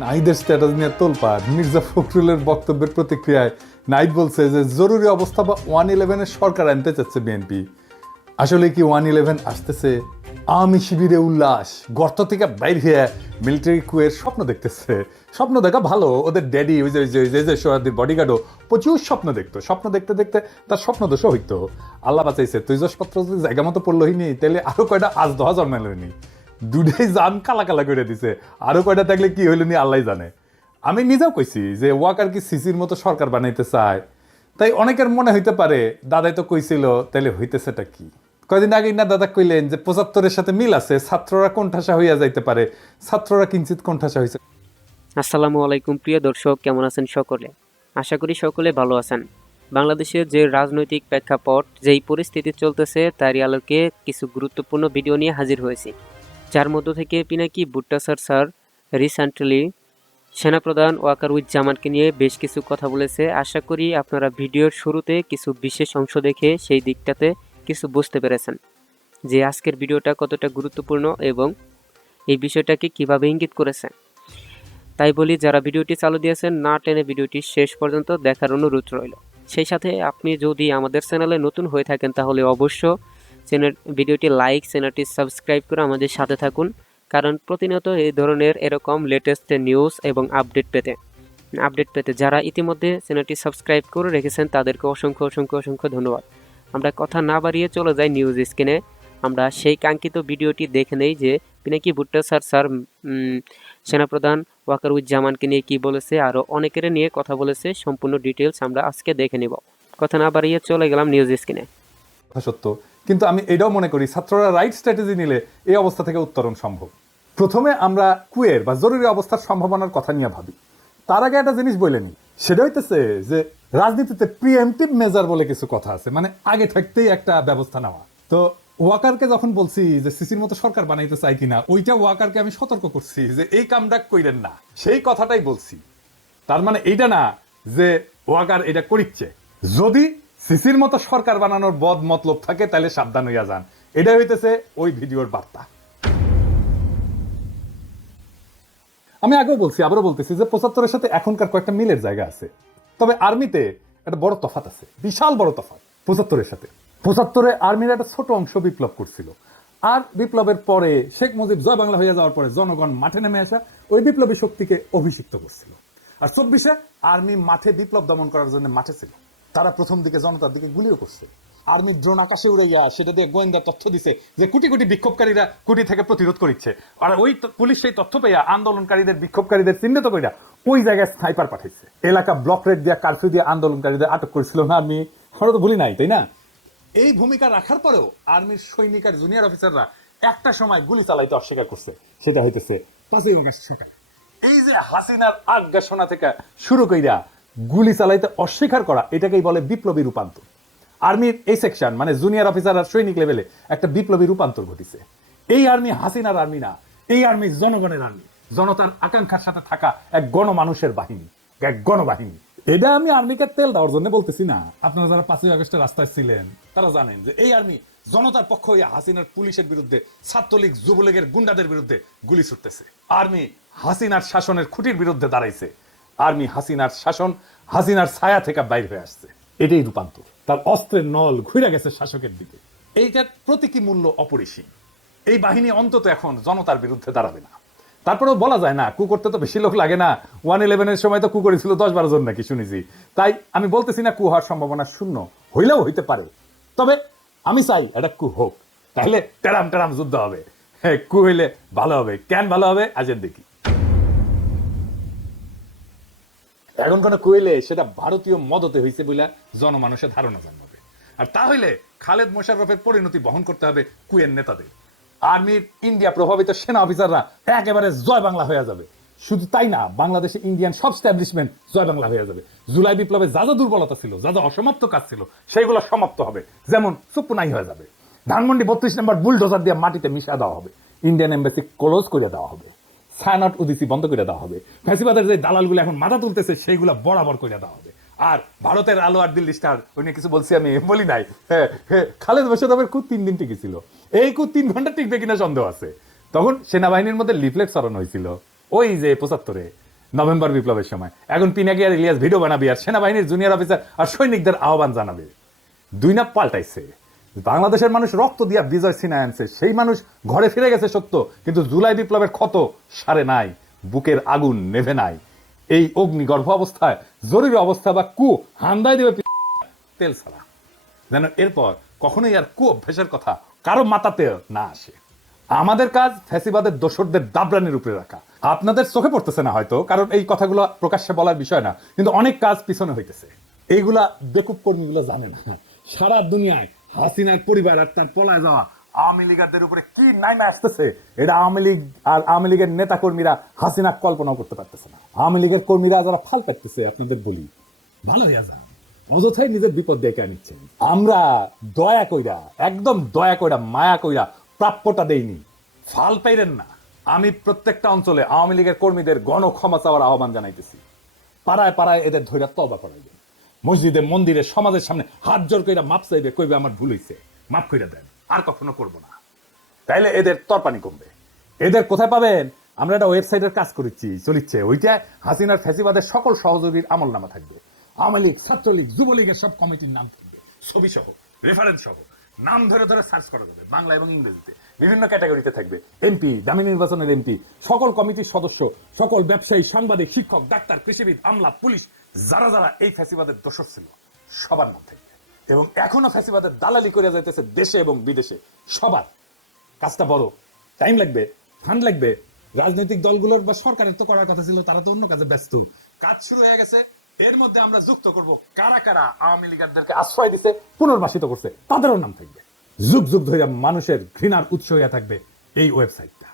নাহিদের স্ট্যাটাস নিয়ে তোলপাড়। মির্জা ফখরুলের বক্তব্যের প্রতিক্রিয়ায় নাহিদ বলছে যে জরুরি অবস্থা বা 111-এর সরকার আনতে চাচ্ছে বিএনপি। আসলে কি 111 আসতেছে? আওয়ামী শিবিরে উল্লাস, গর্ত থেকে বাইর হয়ে মিলিটারি কুয়ের স্বপ্ন দেখতেছে। স্বপ্ন দেখা ভালো, ওদের ড্যাডি ওই যে সোহাদির বডিগার্ডও প্রচুর স্বপ্ন দেখতো। স্বপ্ন দেখতে দেখতে তার স্বপ্ন দোষও হইতো। আল্লাহ বাঁচাইছে, তৈজসপত্র যদি জায়গা মতো পড়লো হইনি, তাহলে আরো কয়টা আজ দহা জন্মাইলনি, দুটাই জান কালা কালা করে দিছে। আরো কয়টা থাকলে কি হইল নি আল্লাহ জানে। আমি নিজেও কইছি যে ওয়াকার কি সিসির মতো সরকার বানাইতে চায়। তাই অনেকের মনে হইতে পারে দাদাই তো কইছিল, তাইলে হইতেছেটা কি? কয়দিন আগে না দাদা কইলেন যে 75-এর সাথে মিল আছে, ছাত্ররা কোণঠাসা হইয়া যাইতে পারে। ছাত্ররা কিঞ্চিত কোণঠাসা হইছে। আসসালামু আলাইকুম প্রিয় দর্শক, কেমন আছেন সকলে? আশা করি সকলে ভালো আছেন। বাংলাদেশের যে রাজনৈতিক প্রেক্ষাপট, যেই পরিস্থিতি চলতেছে তারই আলোকে কিছু গুরুত্বপূর্ণ ভিডিও নিয়ে হাজির হয়েছি, যার মধ্য থেকে পিনাকি ভুট্টা স্যার রিসেন্টলি সেনাপ্রধান ওয়াকারুজ্জামানকে নিয়ে বেশ কিছু কথা বলেছে। আশা করি আপনারা ভিডিওর শুরুতে কিছু বিশেষ অংশ দেখে সেই দিকটাতে কিছু বুঝতে পেরেছেন যে আজকের ভিডিওটা কতটা গুরুত্বপূর্ণ এবং এই বিষয়টাকে কিভাবে ইঙ্গিত করেছে। তাই বলি, যারা ভিডিওটি চালু দিয়েছেন না টেনে ভিডিওটি শেষ পর্যন্ত দেখার অনুরোধ রইল। সেই সাথে আপনি যদি আমাদের চ্যানেলে নতুন হয়ে থাকেন তাহলে অবশ্য ভিডিওটি লাইক, চ্যানেলটি সাবস্ক্রাইব করে আমাদের সাথে থাকুন, কারণ প্রতিনিয়ত এই ধরনের এরকম লেটেস্ট নিউজ এবং আপডেট পেতে যারা ইতিমধ্যে চ্যানেলটি সাবস্ক্রাইব করে রেখেছেন তাদেরকে অসংখ্য অসংখ্য অসংখ্য ধন্যবাদ। আমরা কথা না বাড়িয়ে চলে যাই নিউজ স্ক্রিনে। আমরা সেই কাঙ্ক্ষিত ভিডিওটি দেখে নেই যে পিনাকি ভুট্টা স্যার সেনাপ্রধান ওয়াকারুজ্জামানকে নিয়ে কি বলেছে, আরও অনেকের নিয়ে কথা বলেছে। সম্পূর্ণ ডিটেলস আমরা আজকে দেখে নিব। কথা না বাড়িয়ে চলে গেলাম নিউজ স্ক্রিনে। সত্য, কিন্তু আমি এটাও মনে করি ছাত্ররা রাইট স্ট্র্যাটেজি নিলে এই অবস্থা থেকে উত্তরণ সম্ভব। প্রথমে আমরা কুয়ের বা জরুরি অবস্থার সম্ভাবনার কথা নিয়ে ভাবি। তার আগে একটা জিনিস বলেনি, সেটা হইতেছে যে রাজনীতিতে প্রিএমটিভ মেজার বলে কিছু কথা আছে, মানে আগে থাকতেই একটা ব্যবস্থা নেওয়া। তো ওয়াকারকে যখন বলছি যে সিসির মতো সরকার বানাইতে চাই কিনা, ওইটা ওয়াকারকে আমি সতর্ক করছি যে এই কামটা কইরেন না, সেই কথাটাই বলছি। তার মানে এইটা না যে ওয়াকার এটা করিচ্ছে। যদি সিসির মতো সরকার বানানোর বদ মতলব থাকে তাহলে সাবধান হইয়া যান, এটা হইতেছে ওই ভিডিওর বার্তা। আমি আগেও বলছি, আবারও বলতেছি যে 75-এর সাথে এখনকার কয়েকটা মিলের জায়গা আছে, তবে আর্মিতে একটা বড় তফাৎ আছে, বিশাল বড় তফাৎ 75-এর সাথে। 75-এ আর্মির একটা ছোট অংশ বিপ্লব করছিল, আর বিপ্লবের পরে শেখ মুজিব জয় বাংলা হয়ে যাওয়ার পরে জনগণ মাঠে নেমে আসা ওই বিপ্লবী শক্তিকে অভিষিক্ত করছিল। আর 24-এ আর্মি মাঠে বিপ্লব দমন করার জন্য মাঠে ছিল। তারা প্রথম দিকে জনতার দিকে গুলিও করছে। আর্মির ড্রোন আকাশে উড়াইয়া সেটা দিয়ে গোয়েন্দা তথ্য দিছে যে কোটি কোটি বিক্ষোভকারীরা কুটি থেকে প্রতিরোধ করিচ্ছে। আর ওই পুলিশ সেই তথ্য পেয়ে আন্দোলনকারীদের বিক্ষোভকারীদের চিহ্নিত করিয়া ওই জায়গায় স্নাইপার পাঠাইছে। এলাকা ব্লক রেড দিয়া কারফিউ দিয়ে আন্দোলনকারীদের আটক করেছিল না আর্মি? আমরা তো ভুলি নাই, তাই না? এই ভূমিকা রাখার পরেও আর্মির সৈনিক আর জুনিয়র অফিসাররা একটা সময় গুলি চালাইতে অস্বীকার করছে। সেটা হইতেছে 5ই আগস্ট সকালে। এই যে হাসিনার আজ্ঞাসনা থেকে শুরু কইরা গুলি চালাইতে অস্বীকার করা, এটাকেই বলে বিপ্লবী রূপান্তর। আর্মির এই সেকশন মানে জুনিয়র অফিসার আর সৈনিক লেভেলে একটা বিপ্লবী রূপান্তর ঘটিছে। এই আর্মি হাসিনার আর্মি না, এই আর্মি জনগণের আর্মি, জনতার আকাঙ্ক্ষার সাথে থাকা এক গণমানুষের বাহিনী, এক গণবাহিনী। এটা আমি আর্মিকে তেল দেওয়ার জন্য বলতেছি না। আপনারা যারা 5ই আগস্টের রাস্তায় ছিলেন তারা জানেন যে এই আর্মি জনতার পক্ষ হইয়া হাসিনার পুলিশের বিরুদ্ধে, ছাত্রলীগ যুবলীগের গুন্ডাদের বিরুদ্ধে গুলি ছুটতেছে। আর্মি হাসিনার শাসনের খুঁটির বিরুদ্ধে দাঁড়াইছে। আর্মি হাসিনার শাসন, হাসিনার ছায়া থেকে বাইর হয়ে আসছে। এটাই রূপান্তর। তার অস্ত্রের নল ঘুরে গেছে শাসকের দিকে। এইটার প্রতীকী মূল্য অপরিসীম। এই বাহিনী অন্তত এখন জনতার বিরুদ্ধে দাঁড়াবে না। তারপরেও বলা যায় না, কু করতে তো বেশি লোক লাগে না। 111-এর সময় তো কু করেছিল 10-12 জন নাকি শুনেছি। তাই আমি বলতেছি না কু হওয়ার সম্ভাবনা শূন্য, হইলেও হইতে পারে। তবে আমি চাই এটা কু হোক, তাহলে টেরাম টেরাম যুদ্ধ হবে। হ্যাঁ, কু হইলে ভালো হবে। কেন ভালো হবে আজের দেখি। এখন কোনো কুইলে সেটা ভারতীয় মদতে হয়েছে বলে জনমানুষের ধারণা জন্মাবে। আর তা হইলে খালেদ মোশাররফের পরিণতি বহন করতে হবে কুয়ের নেতাদের। আর্মির ইন্ডিয়া প্রভাবিত সেনা অফিসাররা একেবারে জয় বাংলা হয়ে যাবে। শুধু তাই না, বাংলাদেশে ইন্ডিয়ান সব স্ট্যাবলিশমেন্ট জয় বাংলা হয়ে যাবে। জুলাই বিপ্লবে যা যা দুর্বলতা ছিল, যা যা অসমাপ্ত কাজ ছিল, সেইগুলো সমাপ্ত হবে। যেমন সুপুনাই হয়ে যাবে। ধানমন্ডি 32 নম্বর বুলডোজার দিয়ে মাটিতে মিশা দেওয়া হবে। ইন্ডিয়ান এম্বাসি ক্লোজ করে দেওয়া হবে। সায়নট ওডিসি বন্ধ করে দেওয়া হবে। ফ্যাসিবাদের যে দালালগুলো এখন মাথা তুলতেছে সেইগুলো বরাবর করে দেওয়া হবে। আর ভারতের আলো আর দিল্লি স্টার, ওই নিয়ে কিছু বলছি আমি, বলি নাই? খালেদ মোশাররফের খুব 3 দিন টিকেছিল। এই খুব 3 ঘন্টা টিকবে কিনা সন্দেহ আছে। তখন সেনাবাহিনীর মধ্যে লিফলেট ছড়ানো হয়েছিল। ওই যে 75-এ নভেম্বর বিপ্লবের সময়। এখন পিনাকি আর ইলিয়াস ভিডিও বানাবি আর সেনাবাহিনীর জুনিয়র অফিসার আর সৈনিকদের আহ্বান জানাবে। দুই না পাল্টাইছে। বাংলাদেশের মানুষ রক্ত দিয়া বিজয় ছিনায় আনছে, সেই মানুষ ঘরে ফিরে গেছে সত্য, কিন্তু জুলাই বিপ্লবের ক্ষত সারে নাই, বুকের আগুন নেভে নাই। এই অগ্নিগর্ভ অবস্থায় জরুরি অবস্থা বা কু হান্দায় দেবে তেল ছাড়া, যেন এরপর কখনোই আর কু অভ্যাসের কথা কারো মাথাতে না আসে। আমাদের কাজ ফ্যাসিবাদের দোসরদের দাবরানির উপরে রাখা। আপনাদের চোখে পড়তেছে না হয়তো, কারণ এই কথাগুলো প্রকাশ্যে বলার বিষয় না, কিন্তু অনেক কাজ পিছনে হইতেছে। এইগুলা বেকুব কর্মীগুলো জানে না। সারা দুনিয়ায় হাসিনার পরিবার আর তার পলায় যাওয়া আওয়ামী লীগারদের উপরে কি নাইমে আসতেছে, এটা আওয়ামী লীগ আর আওয়ামী লীগের নেতা কর্মীরা হাসিনা কল্পনাও করতে পারতেছে না। আওয়ামী লীগের কর্মীরা যারা ফাল পাইতেছে, আপনাদের বলি ভালো হইয়া যান, অযথাই নিজের বিপদ ডেকে আনিচ্ছেন। আমরা দয়া কইরা, একদম দয়া কইরা, মায়া কইরা প্রাপ্যটা দেইনি, ফাল পাইরেন না। আমি প্রত্যেকটা অঞ্চলে আওয়ামী লীগের কর্মীদের গণ ক্ষমা চাওয়ার আহ্বান জানাইতেছি। পাড়ায় পাড়ায় এদের ধৈর্য তওবা করাইবেন, মসজিদে মন্দিরে সমাজের সামনে হাত জোর কইরা মাপ চাইবে, কইবে আমার ভুল হইছে, মাপ কইরা দেন, আর কখনো করব না। তাইলে এদের তরপানি কমবে। এদের কোথায় পাবেন? আমরা একটা ওয়েবসাইটের কাজ করেছি, চলিচ্ছে, ওইটা হাসিনার ফ্যাসিবাদের সকল সহযোগীর আমল নামা থাকবে। আওয়ামী লীগ, ছাত্রলীগ, যুবলীগের সব কমিটির নাম থাকবে, ছবি সহ, রেফারেন্স সহ, নাম ধরে ধরে সার্চ করা যাবে, বাংলা এবং ইংরেজিতে, বিভিন্ন ক্যাটাগরিতে থাকবে। এমপি, দামি নির্বাচনের এমপি, সকল কমিটির সদস্য, সকল ব্যবসায়ী, সাংবাদিক, শিক্ষক, ডাক্তার, কৃষিবিদ, আমলা, পুলিশ, যারা যারা এই ফ্যাসিবাদের দোষর ছিল, সবার নাম থাকবে। এবং এখনো ফ্যাসিবাদের দালালি করে যাইতেছে দেশে এবং বিদেশে, সবার। কাজটা বড়, টাইম লাগবে, ফান্ড লাগবে। রাজনৈতিক দলগুলোর বা সরকারের তো করার কথা ছিল, তারা তো অন্য কাজে ব্যস্ত। কাজ শুরু হয়ে গেছে, এর মধ্যে আমরা যুক্ত করব কারা কারা আওয়ামী লীগারদেরকে আশ্রয় দিছে, পুনর্বাসিত করছে, তাদেরও নাম থাকবে। যুগ যুগ ধরে মানুষের ঘৃণার উৎস হয়ে থাকবে এই ওয়েবসাইটটা।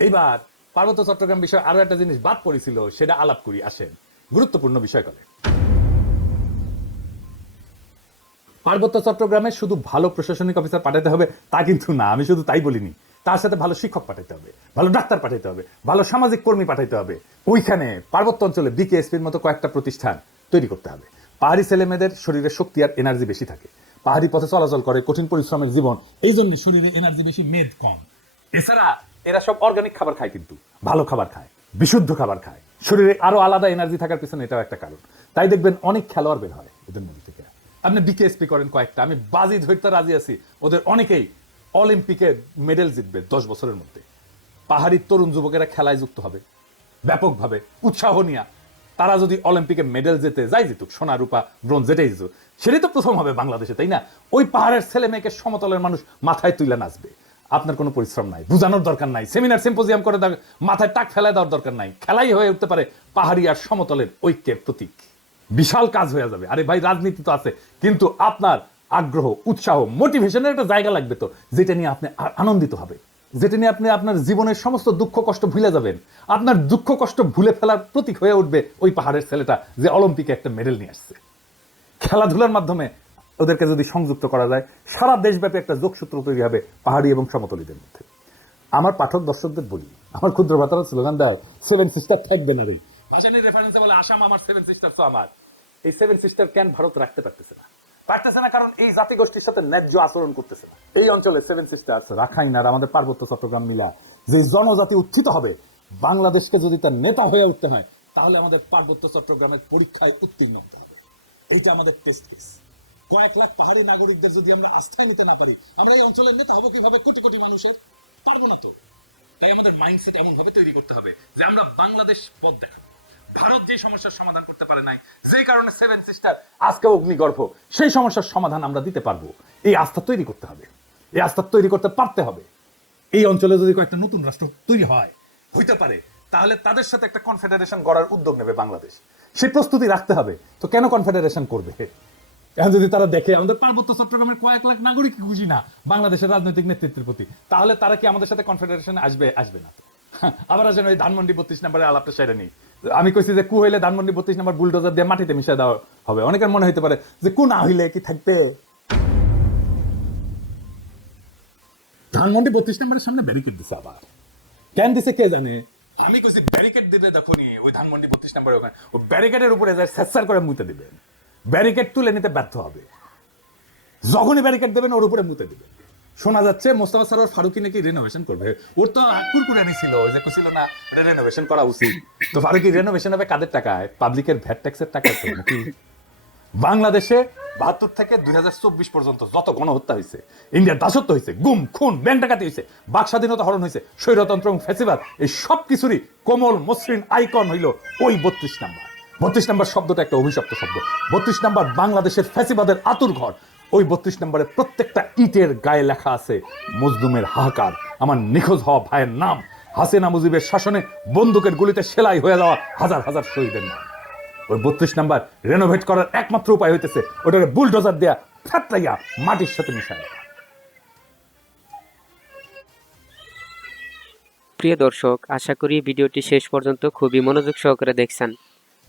এইবার পার্বত্য চট্টগ্রাম বিষয়ে আরো একটা জিনিস বাদ পড়েছিল, সেটা আলাপ করি, আসেন। গুরুত্বপূর্ণ বিষয় করে পার্বত্য চট্টগ্রামে শুধু ভালো প্রশাসনিক অফিসার পাঠাতে হবে তা কিন্তু না, আমি শুধু তাই বলিনি। তার সাথে ভালো শিক্ষক পাঠাতে হবে, ভালো ডাক্তার পাঠাতে হবে, ভালো সামাজিক কর্মী পাঠাতে হবে। ওইখানে পার্বত্য অঞ্চলে বিকেএসপির মতো কয়েকটা প্রতিষ্ঠান তৈরি করতে হবে। পাহাড়ি ছেলেমেয়েদের শরীরে শক্তি আর এনার্জি বেশি থাকে, পাহাড়ি পথে চলাচল করে, কঠিন পরিশ্রমের জীবন, এই জন্য শরীরে এনার্জি বেশি, মেদ কম। এছাড়া এরা সব অর্গানিক খাবার খায়, কিন্তু ভালো খাবার খায়, বিশুদ্ধ খাবার খায়, শরীরে আরো আলাদা এনার্জি থাকার পিছনে এটাও একটা কারণ। তাই দেখবেন অনেক খেলোয়াড় বের হয় এদের মধ্যে থেকে। আপনি বিকেএসপি করেন কয়েকটা, আমি বাজি ধরতে রাজি আছি, ওদের অনেকেই অলিম্পিকে মেডেল জিতবে 10 বছরের মধ্যে। পাহাড়ি তরুণ যুবকেরা খেলায় যুক্ত হবে ব্যাপকভাবে, উৎসাহ নিয়ে। তারা যদি অলিম্পিকে মেডেল জেতে, যাই জিতুক, সোনা রূপা ব্রোঞ্জ যেটাই জিতুক, সেটাই তো প্রথম হবে বাংলাদেশে, তাই না? ওই পাহাড়ের ছেলে মেয়েকে সমতলের মানুষ মাথায় তুলে নাচবে। আপনার কোনো পরিশ্রম নাই, বুঝানোর দরকার নাই, সেমিনার সিম্পোজিয়াম করে মাথায় টাক ফেলায় দেওয়ার দরকার নাই। খেলাই হয়ে উঠতে পারে পাহাড়ি আর সমতলের ঐক্যের প্রতীক। বিশাল কাজ হয়ে যাবে। আরে ভাই, রাজনীতি তো আছে, কিন্তু আপনার আগ্রহ, উৎসাহ, মোটিভেশনের একটা জায়গা লাগবে তো, যেটা নিয়ে আপনি আনন্দিত হবে, যেটা নিয়ে আপনি আপনার জীবনের সমস্ত দুঃখ কষ্ট ভুলে যাবেন। আপনার দুঃখ কষ্ট ভুলে ফেলার প্রতীক হয়ে উঠবে ওই পাহাড়ের ছেলেটা যে অলিম্পিকে একটা মেডেল নিয়ে আসছে। খেলাধুলার মাধ্যমে ওদেরকে যদি সংযুক্ত করা যায়, সারা দেশব্যাপী একটা যোগসূত্র তৈরি হবে পাহাড়ি এবং সমতলীদের মধ্যে। আমার পাঠক দর্শকদের বলি, আমার ক্ষুদ্র ভাতারা স্লোগান দেয়, 7 সিস্টার থাকবে না রে। ভাষানির রেফারেন্সে বলে আসাম আমার, 7 সিস্টার তো আমার। এই 7 সিস্টার কেন ভারত রাখতে পারতেছে না? পারতেছে না কারণ এই জাতিগোষ্ঠীর সাথে ন্যায্য আচরণ করতেছে না। এই অঞ্চলে 7 সিস্টার্স, রাখাইন আর আমাদের পার্বত্য চট্টগ্রাম মিলা যে জনজাতি উত্থিত হবে, বাংলাদেশকে যদি তার নেতা হয়ে উঠতে হয়, তাহলে আমাদের পার্বত্য চট্টগ্রামের পরীক্ষায় উত্তীর্ণ হতে হবে। এইটা আমাদের টেস্ট কেস। কয়েক লাখ পাহাড়ি নাগরিকদের যদি আমরা আস্থায় নিতে না পারি, আমরা এই অঞ্চলের নেতা হবো কিভাবে কোটি কোটি মানুষের? পারবো না তো। তাই আমাদের মাইন্ডসেট এমন ভাবে তৈরি করতে হবে যে আমরা বাংলাদেশ পথ দেখাবো। ভারত যে সমস্যার সমাধান করতে পারে নাই, যে কারণে 7 সিস্টার আজকে অগ্নিগর্ভ, সেই সমস্যার সমাধান আমরা দিতে পারবো। এই আস্থা তৈরি করতে হবে, এই আস্থা তৈরি করতে পারতে হবে। এই অঞ্চলে যদি কয়েকটা নতুন রাষ্ট্র তৈরি হইতে পারে, তাহলে তাদের সাথে একটা কনফেডারেশন গড়ার উদ্যোগ নেবে বাংলাদেশ। সেই প্রস্তুতি রাখতে হবে। তো কেন কনফেডারেশন করবে? এখন যদি তারা দেখে আমাদের পার্বত্য চট্টগ্রামের কয়েক লাখ নাগরিক খুশি না বাংলাদেশের রাজনৈতিক নেতৃত্বের প্রতি, তাহলে তারা কি আমাদের সাথে কনফেডারেশনে আসবে? আসবে না। আবার আসেন ওই ধানমন্ডি 32 নম্বরের আলাপটা সেরে নেই। আমি কইছি যে কু হইলে ধানমন্ডি 32 নম্বর বুলডোজার দিয়ে মাটিতে মিশিয়ে দেওয়া হবে। অনেকের মনে হইতে পারে যে কু না হইলে কি থাকবে? ধানমন্ডি 32 নম্বরের সামনে ব্যারিকেড দিছে। আবার কেন দিছে কে জানে? আমি কইছি ব্যারিকেড দিলে দেখুনি ওই ধানমন্ডি 32 নম্বরের ওখানে ওই ব্যারিকেডের উপরে যায় স্যাঁচার করে মুতে দিবেন। ব্যারিকেড তুলে নিতে ব্যর্থ হবে। যখনই ব্যারিকেড দেবেন ওর উপরে মুতে দিবেন। শোনা যাচ্ছে মোস্তফা সরোয়ার ফারুকি নাকি রেনোভেশন করবে। ওর তো কুরকুরানি ছিল, ওই যে ছিল না এটা রেনোভেশন করা উচিত। তো ফারুকি রেনোভেশন হবে কাদের টাকায়? পাবলিকের ভ্যাট ট্যাক্সের টাকায়। তো নাকি বাংলাদেশে ৭২ থেকে ২০২৪ পর্যন্ত যত গণহত্যা হয়েছে, ইন্ডিয়ার দাসত্ব হয়েছে, গুম খুন ব্যাংক ডাকাতি হয়েছে, বাক স্বাধীনতা হরণ হয়েছে, স্বৈরতন্ত্র এবং ফ্যাসিবাদ, এই সব কিছুরই কোমল মসৃণ আইকন হইল ওই ৩২ নাম্বার। ৩২ নাম্বার শব্দটা একটা অভিশপ্ত শব্দ। ৩২ নাম্বার বাংলাদেশের ফ্যাসিবাদের আতুর ঘর। ওই ৩২ নম্বরে প্রত্যেকটা ইটের গায়ে লেখা আছে মজলুমের হাহাকার, আমার নিখোঁজ হওয়া ভাইয়ের নাম, হাসিনা মুজিবের শাসনে বন্দুকের গুলিতে সেলাই হয়ে যাওয়া হাজার হাজার শহীদের নাম। ওই ৩২ নাম্বার রেনোভেট করার একমাত্র উপায় হইতেছে ওটাকে বুলডোজার দেয়া ফ্যাটলাইয়া মাটির সাথে মিশায়। প্রিয় দর্শক, আশা করি ভিডিওটি শেষ পর্যন্ত খুবই মনোযোগ সহকারে দেখছেন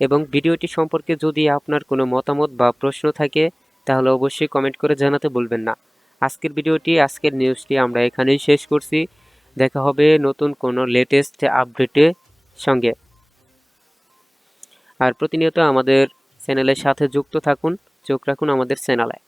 এবং ভিডিওটি সম্পর্কে যদি আপনার কোনো মতামত বা প্রশ্ন থাকে তাহলে অবশ্যই কমেন্ট করে জানাতে ভুলবেন না। আজকের নিউজটি আমরা এখানেই শেষ করছি। দেখা হবে নতুন কোনো লেটেস্ট আপডেটের সঙ্গে। আর প্রতিনিয়ত আমাদের চ্যানেলের সাথে যুক্ত থাকুন, চোখ রাখুন আমাদের চ্যানেলে।